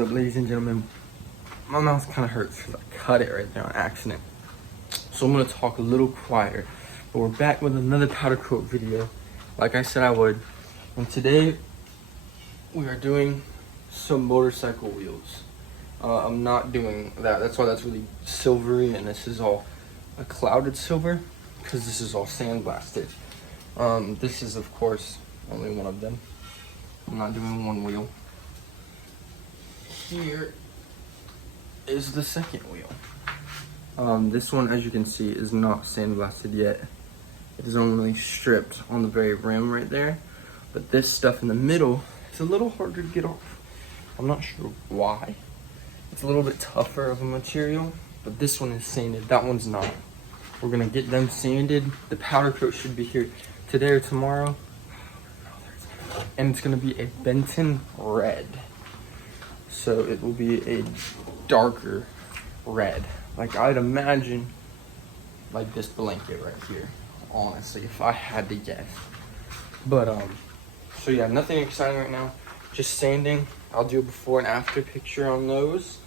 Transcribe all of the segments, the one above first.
up, ladies and gentlemen? My mouth kind of hurts because I cut it right there on accident. So I'm going to talk a little quieter. But we're back with another powder coat video, like I said I would. And today, we are doing some motorcycle wheels. I'm not doing that. That's why that's really silvery, and this is all a clouded silver, because this is all sandblasted. This is, of course, only one of them. I'm not doing one wheel. Here is the second wheel. This one, as you can see, is not sandblasted yet. It is only stripped on the very rim right there. But this stuff in the middle is a little harder to get off. I'm not sure why. It's a little bit tougher of a material, but this one is sanded. That one's not. We're gonna get them sanded. The powder coat should be here today or tomorrow. And it's gonna be a Benton red. So it will be a darker red. Like I'd imagine like this blanket right here, honestly, if I had to guess. But so yeah, nothing exciting right now. Just sanding. I'll do a before and after picture on those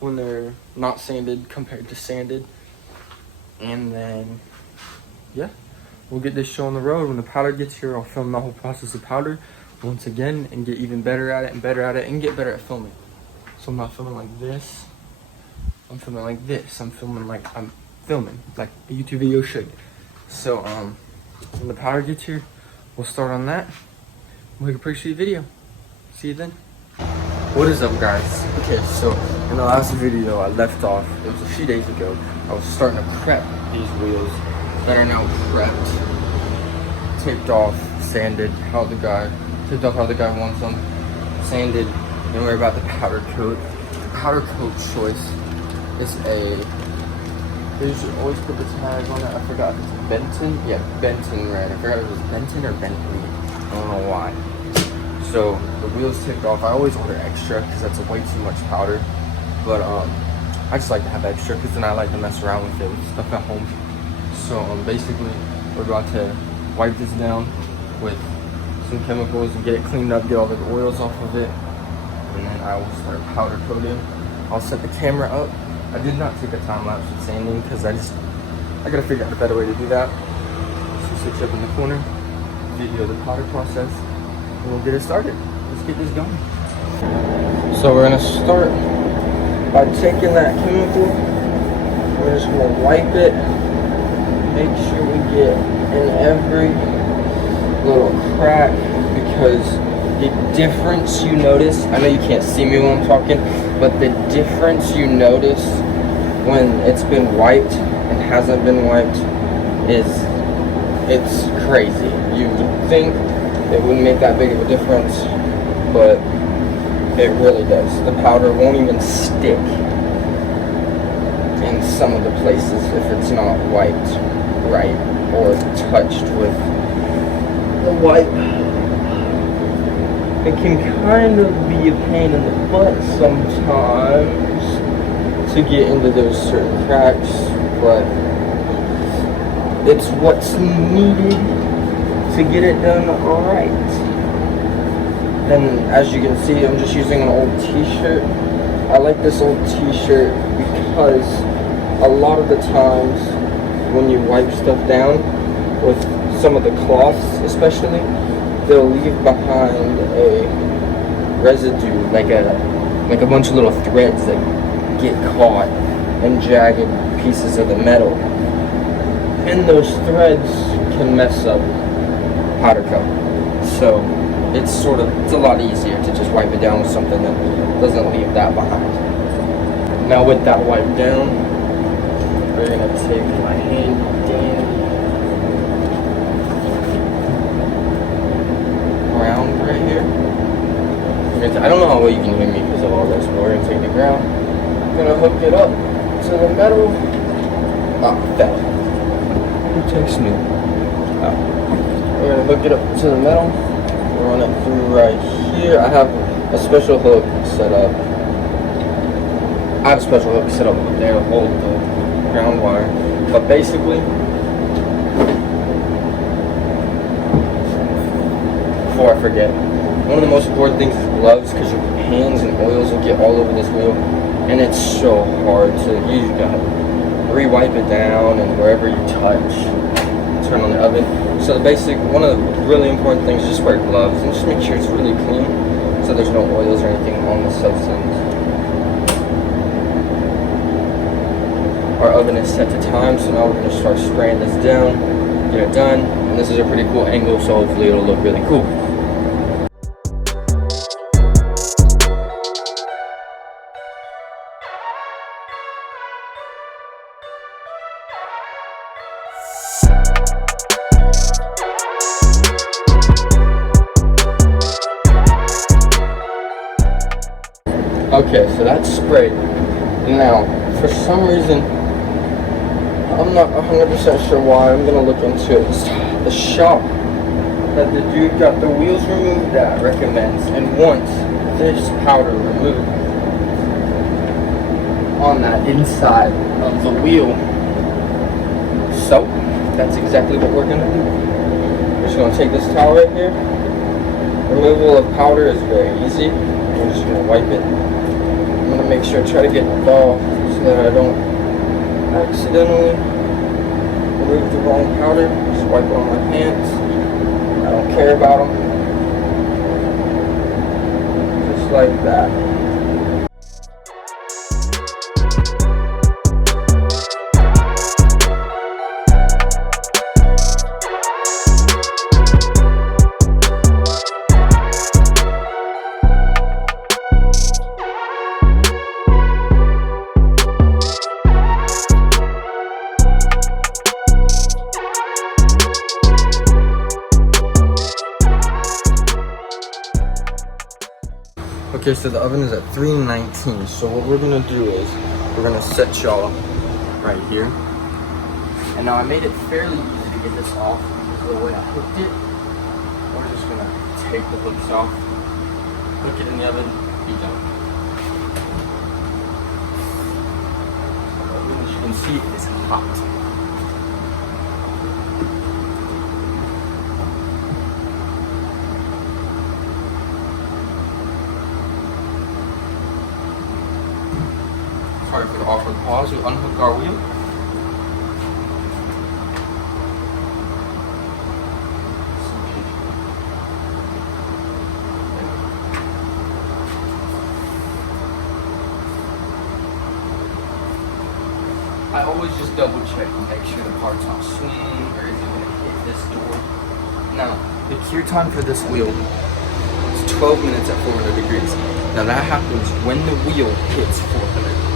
when they're not sanded compared to sanded. And then yeah, we'll get this show on the road. When the powder gets here, I'll film the whole process of powder once again and get even better at it and better at it and get better at filming. So I'm not filming like this. I'm filming like this. I'm filming like a YouTube video should. So when the powder gets here, we'll start on that. Make a pretty sweet video. See you then. What is up, guys? Okay, so in the last video I left off, it was a few days ago, I was starting to prep these wheels that are now prepped, taped off, sanded, taped off how the guy wants them, sanded. Then we're about the powder coat. The powder coat choice is they usually always put the tag on it. I forgot if it's Benton. Yeah, Benton red. I forgot if it was Benton or Bentley. I don't know why. So the wheels taped off. I always order extra because that's way too much powder. But I just like to have extra because then I like to mess around with it with stuff at home. So basically, we're about to wipe this down with some chemicals and get it cleaned up, get all the oils off of it. And then I will start powder coating. I'll set the camera up. I did not take a time lapse with sanding because I gotta figure out a better way to do that. So switch up in the corner, video the powder process, and we'll get it started. Let's get this going. So we're gonna start by taking that chemical. We're just gonna wipe it. Make sure we get in every little crack, because the difference you notice, I know you can't see me when I'm talking, but the difference you notice when it's been wiped and hasn't been wiped it's crazy. You would think it wouldn't make that big of a difference, but it really does. The powder won't even stick in some of the places if it's not wiped right or touched with the wipe. It can kind of be a pain in the butt sometimes to get into those certain cracks, but it's what's needed to get it done right. And as you can see, I'm just using an old t-shirt. I like this old t-shirt because a lot of the times when you wipe stuff down with some of the cloths especially, they'll leave behind a residue, like a bunch of little threads that get caught in jagged pieces of the metal. And those threads can mess up powder coat. So it's a lot easier to just wipe it down with something that doesn't leave that behind. Now with that wiped down, we're gonna take my hand down ground right here. I don't know how well you can hear me because of all this, but we're gonna take the ground. I'm gonna hook it up to the metal. Oh, fell. Who texted me? Oh. We're gonna hook it up to the metal. Run it through right here. I have a special hook set up. There to hold the ground wire. But basically, before I forget, one of the most important things is gloves, because your hands and oils will get all over this wheel, and it's so hard to, you gotta re-wipe it down, and wherever you touch, turn on the oven. So the basic, one of the really important things, just wear gloves and just make sure it's really clean so there's no oils or anything on the substance. Our oven is set to time, so now we're going to start spraying this down, get it done, and this is a pretty cool angle, so hopefully it'll look really cool. Okay, so that's sprayed. Now, for some reason, I'm not 100% sure why. I'm gonna look into it. The shop that the dude got the wheels removed at recommends, and wants this powder removed on that inside of the wheel. So, that's exactly what we're gonna do. We're just gonna take this towel right here. Removal of powder is very easy. We're just gonna wipe it. I'm gonna make sure, try to get it off so that I don't accidentally remove the wrong powder. Just wipe it on my pants. I don't care about them. Just like that. Okay, so the oven is at 319. So what we're gonna do is we're gonna set y'all right here. And now I made it fairly easy to get this off because of the way I hooked it. We're just gonna take the hooks off, hook it in the oven, be done. As you can see, it's hot. Sorry for the awkward pause. We unhook our wheel. I always just double check and make sure the part's not swinging or is it going to hit this door. Now, the cure time for this wheel is 12 minutes at 400 degrees. Now that happens when the wheel hits 400.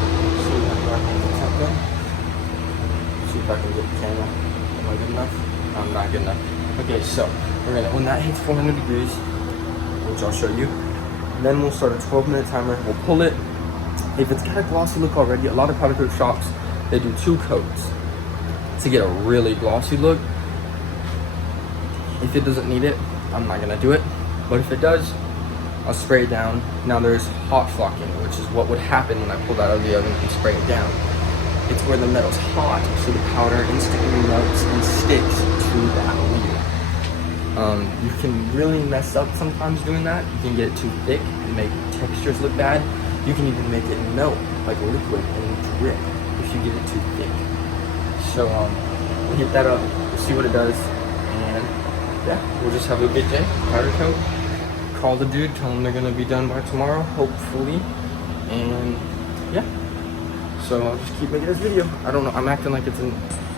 See if I can get the camera. Am I good enough? No, I'm not good enough. Okay, so we're gonna, when that hits 400 degrees, which I'll show you, then we'll start a 12-minute timer. We'll pull it. If it's got a glossy look already, a lot of powder coat shops, they do 2 coats to get a really glossy look. If it doesn't need it, I'm not gonna do it. But if it does, I'll spray it down. Now there's hot flocking, which is what would happen when I pull that out of the oven and spray it down. It's where the metal's hot, so the powder instantly melts and sticks to that wheel. You can really mess up sometimes doing that. You can get it too thick and make textures look bad. You can even make it melt like a liquid and drip if you get it too thick. So we'll hit that up, we'll see what it does, and yeah, we'll just have a good day. Powder coat. Call the dude, tell him they're gonna be done by tomorrow, hopefully, and yeah. So I'll just keep making this video. I don't know. I'm acting like it's an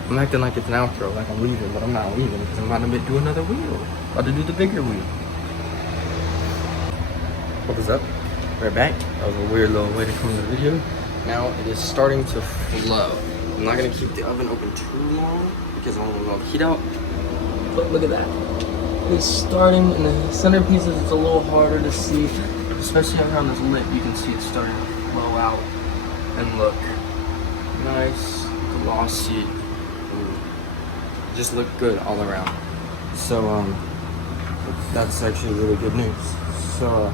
outro, like I'm leaving, but I'm not leaving because I'm about to do another wheel. About to do the bigger wheel. What is up? We're back. That was a weird little way to come to the video. Now it is starting to flow. I'm not gonna keep the oven open too long because I don't want to let it heat out. But look at that. It's starting in the center pieces. It's a little harder to see, especially around this lip. You can see it's starting to flow out and look nice, glossy. Just look good all around. So that's actually really good news. So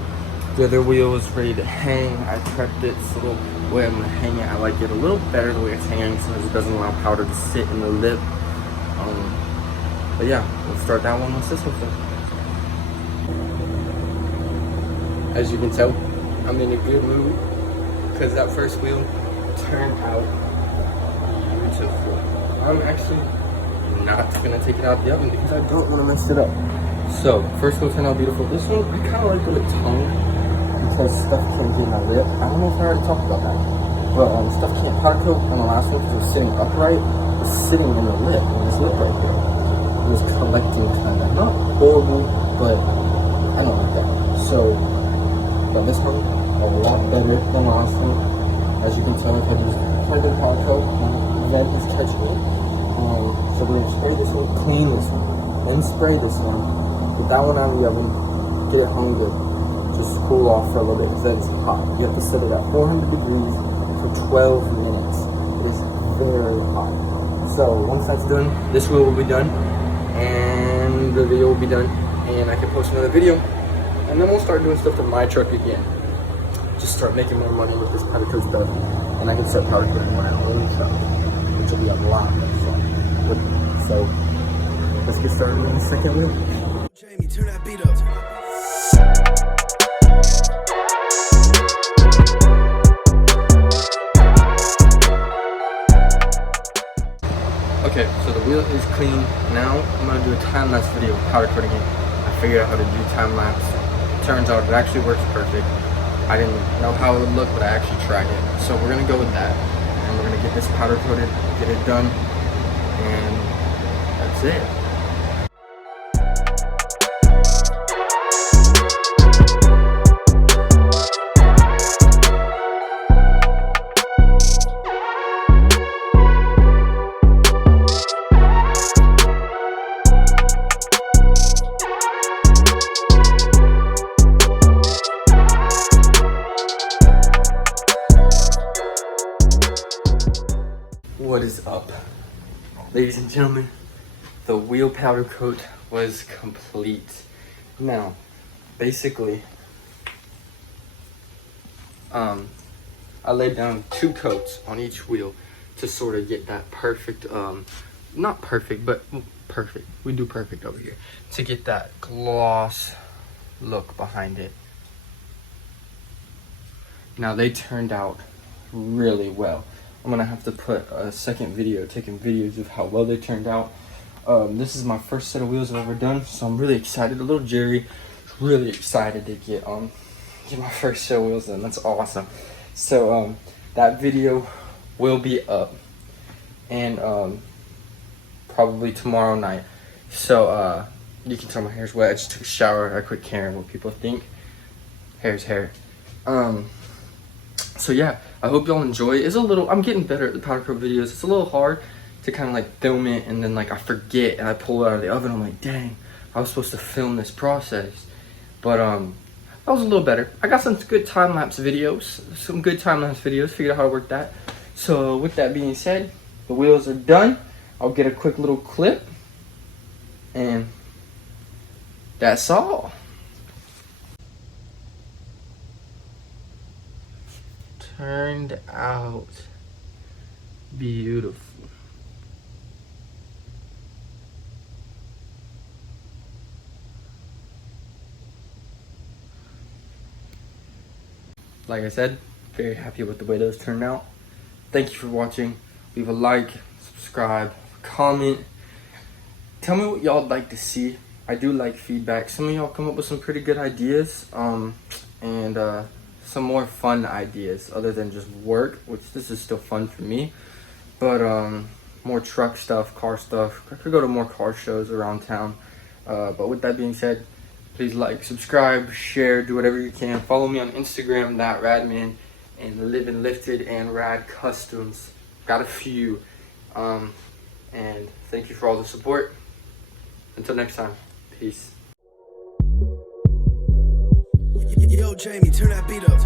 the other wheel is ready to hang. I prepped it so the way I'm gonna hang it, I like it a little better the way it's hanging so it doesn't allow powder to sit in the lip. But yeah, we'll start that one once this one's done. As you can tell, I'm in a good mood because that first wheel turned out beautiful. I'm actually not gonna take it out of the oven because I don't want to mess it up. So first wheel turned out beautiful. This one I kind of like the tongue because stuff can't get in my lip. I don't know if I already talked about that, but stuff can't powder coat on the last one because it was sitting upright. It was sitting in the lip, in this lip right here. It was collecting kind of, not horrible, but I don't like that. So, but this one a lot better than the last one. As you can tell, if I just regular powder coat, the vent is catching it. So we're gonna spray this one, clean this one, then spray this one, get that one out of the oven, get it hung good. Just cool off for a little bit because it's hot. You have to set it at 400 degrees for 12 minutes. It is very hot. So once that's done, this wheel will be done, and the video will be done, and I can post another video, and then we'll start doing stuff to my truck again. Just start making more money with this powder coat stuff, and I can start powder coating my own truck, which will be a lot more fun. So let's get started on the second wheel. Jamie, turn that beat up. Okay, so the wheel is clean. Now I'm gonna do a time-lapse video of powder coating it. I figured out how to do time-lapse. Turns out it actually works perfect. I didn't know how it would look, but I actually tried it. So we're gonna go with that, and we're gonna get this powder coated, get it done, and that's it. What is up, ladies and gentlemen? The wheel powder coat was complete. Now, basically, I laid down 2 coats on each wheel to sort of get that perfect, not perfect, but perfect. We do perfect over here. To get that gloss look behind it. Now, they turned out really well. I'm gonna have to put a second video taking videos of how well they turned out. This is my first set of wheels I've ever done, so I'm really excited. A little Jerry, really excited to get my first set of wheels done. That's awesome. So that video will be up, and probably tomorrow night. So you can tell my hair's wet. I just took a shower. I quit caring what people think. Hair's hair. So yeah, I hope y'all enjoy. It's a little, I'm getting better at the powder coat videos. It's a little hard to kind of like film it, and then like I forget and I pull it out of the oven. I'm like, dang, I was supposed to film this process. But that was a little better. I got some good time-lapse videos, figured out how to work that. So with that being said, the wheels are done. I'll get a quick little clip, and that's all. Turned out beautiful. Like I said, very happy with the way those turned out. Thank you for watching. Leave a like, subscribe, comment. Tell me what y'all would like to see. I do like feedback. Some of y'all come up with some pretty good ideas, and some more fun ideas other than just work, which this is still fun for me, but more truck stuff, car stuff. I could go to more car shows around town, but with that being said, please like, subscribe, share, do whatever you can. Follow me on Instagram, @radman, and Living Lifted and Rad Customs. Got a few, and thank you for all the support. Until next time, peace. Yo, Jamie, turn that beat up.